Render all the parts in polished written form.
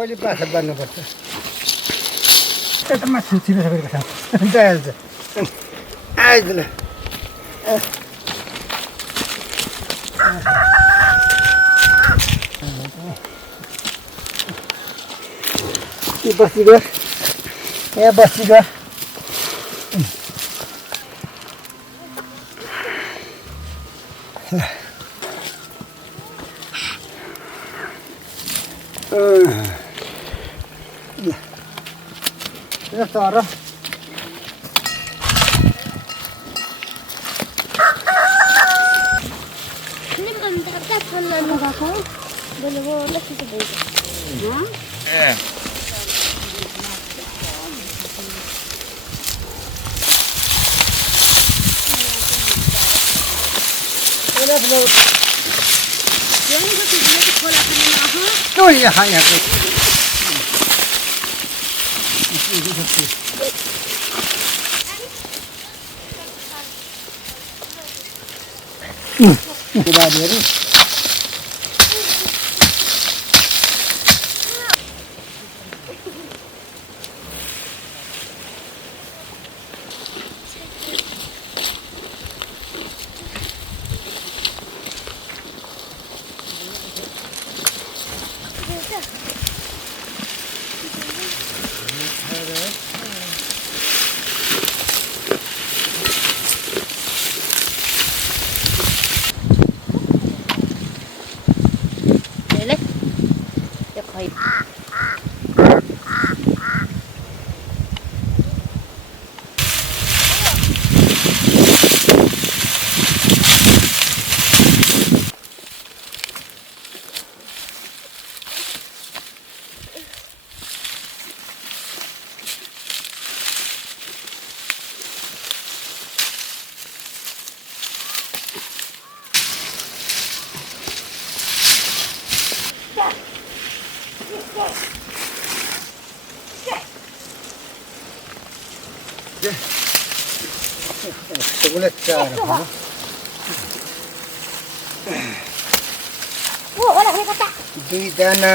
पहिले बाछा बान्नुपर्छ यता माथि छिटो सबै खान्छ जाइहाल्छ आइज ल बस्ती गयो यहाँ बस्ती गयो तर यहाँ बारीहरू दुई दाना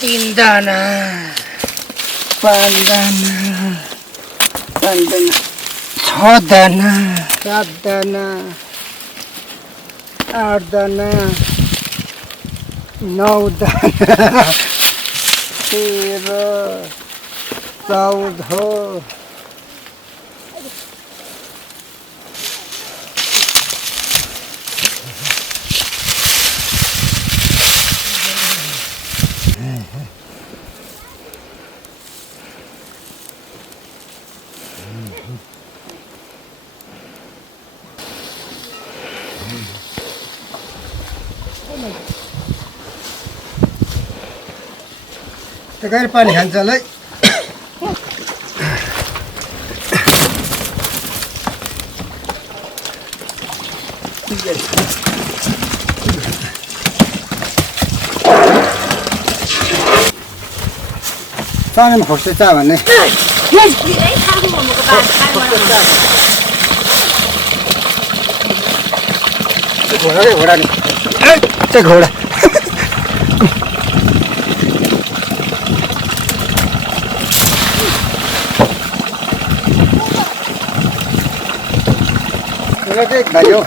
तीन दाना पाँच दाना छ दाना सात दाना आठ दाना नौ दाना 13 14 त्यो गाडी पानी खान्छ होला है सानो खोज्दै छ भन्ने घोडा नि त्यो घोडा भाइ हो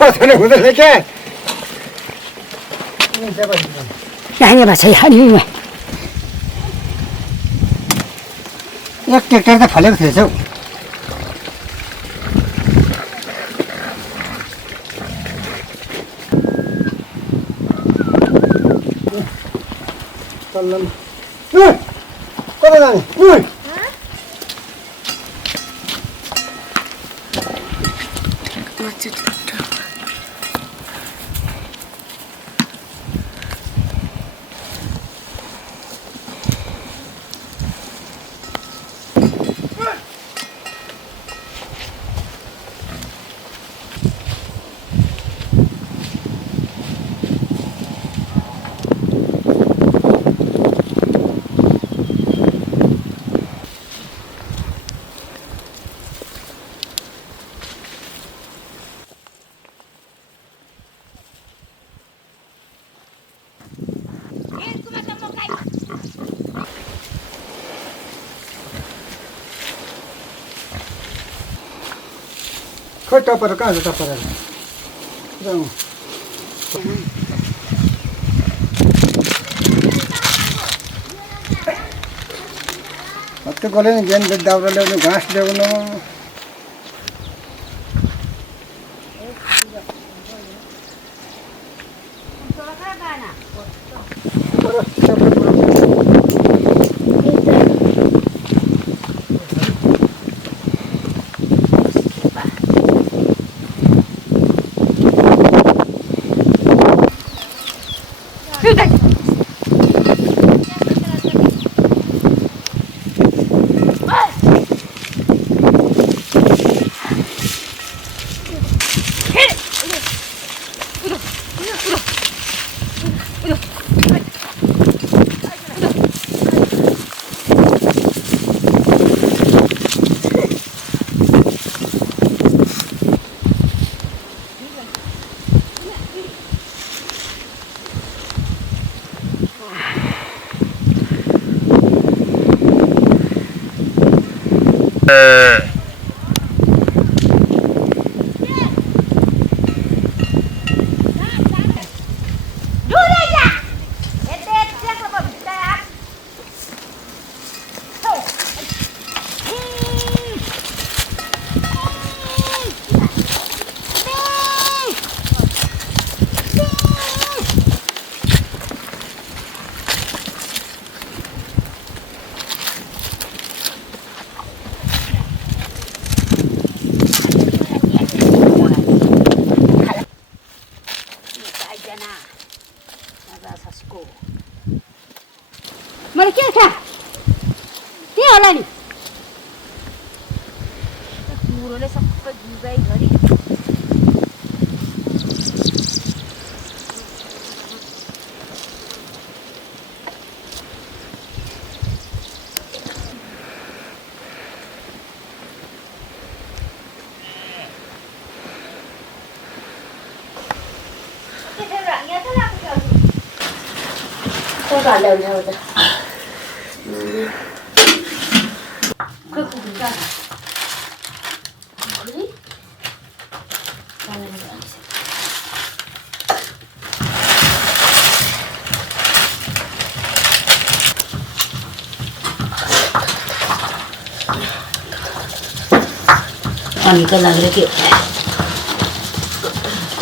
पछाडि हुँदैछ क्या यहाँ भएको छ यहाँ एक ट्र्याक्टर त फलेको थिएछ हौ कता जाने खोइ टपर कहाँ छ टपर हत्ते गले नि बिहान दाउरा ल्याउनु घाँस ल्याउनु मैले के खा के होला नि मुरोले सबै गिगाइ गरी Kalau udah udah. Kekuburan. Ini. Kami kan lagi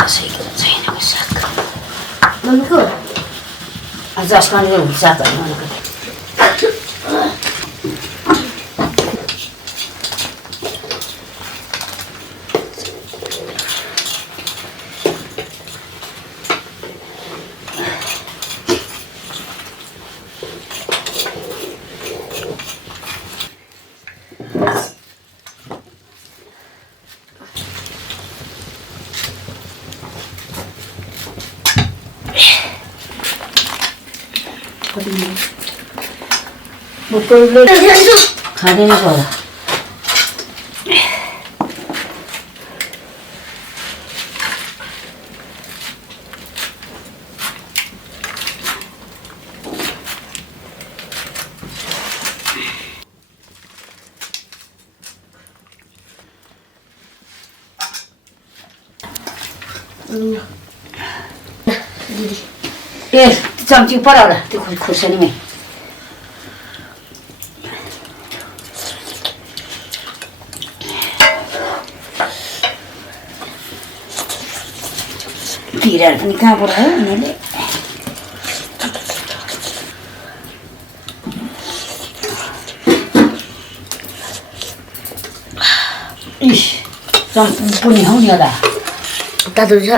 saya nak masak. Mampu. Azas kan dia bisa tak mana kan? Betul खाने नहीं पड़ा ए चम्ची पर होला त्यो खुर्सानीमै पिराहरू पनि कहाँबाट आयो उनीहरूले इस पुनि हौ नि होला तातो छ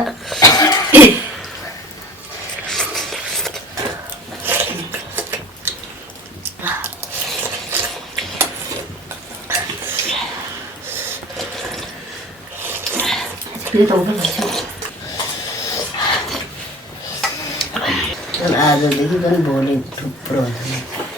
आजदेखि पनि भोलि थुप्रो हुन्छ